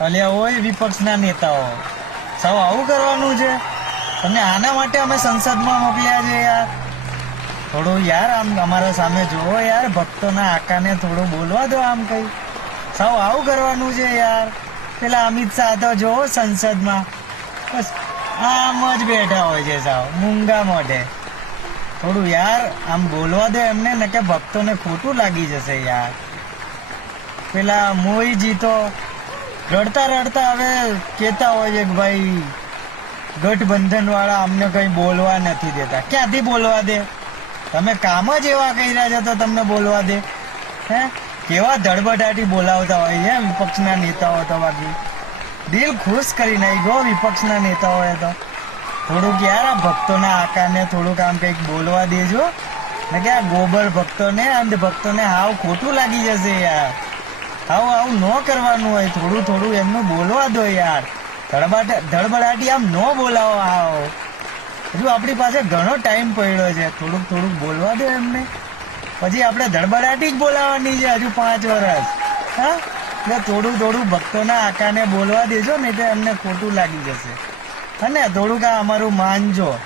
અલ્યા હોય વિપક્ષના નેતાઓ. સૌ આવું કરવાનું છે? તમને આના માટે અમે સંસદમાં મોકલ્યા છે યાર. થોડું યાર આમ અમારા સામે જોવો યાર, ભક્તોના આકાને થોડું બોલવા દો આમ કઈ. સૌ આવું કરવાનું છે યાર. પેલા અમિત શાહ તો જોવો સંસદમાં. બસ આમ જ બેઠા હોય છે સાવ, મૂંગા મોઢે. થોડું યાર આમ બોલવા દો એમને ને કે ભક્તોને ખોટું લાગી જશે યાર. પેલા મોહીજી તો રડતા રડતા હવે કહેતા હોય છે કે ભાઈ ગઠબંધન વાળા અમને કઈ બોલવા નથી દેતા. ક્યાંથી બોલવા દે? તમે કામ જ એવા કર્યા છો તો તમને બોલવા દે. હે? કેવા ધડબડાટી બોલાવતા હોય છે વિપક્ષના નેતાઓ તો બાકી. દિલ ખુશ કરી નાખ્યો વિપક્ષના નેતાઓએ તો. થોડુંક યાર આ ભક્તોના આકારને થોડુંક આમ કંઈક બોલવા દેજો. ને કે આ ગોબર ભક્તોને, અંધ ભક્તોને હાવ ખોટું લાગી જશે યાર. હાવ આવું ન કરવાનું હોય, થોડું થોડું એમનું બોલવા દો યાર. ધડબાટ ધડબડાટી આમ ન બોલાવો આવો. હજુ આપણી પાસે ઘણો ટાઈમ પડ્યો છે. થોડુંક થોડુંક બોલવા દો એમને. પછી આપણે ધડબડાટી જ બોલાવવાની છે હજુ પાંચ વર્ષ હા? એટલે થોડું થોડું ભક્તોના આકાને બોલવા દેજો ને તો એમને ખોટું લાગી જશે. અને થોડુંક આ અમારું માનજો.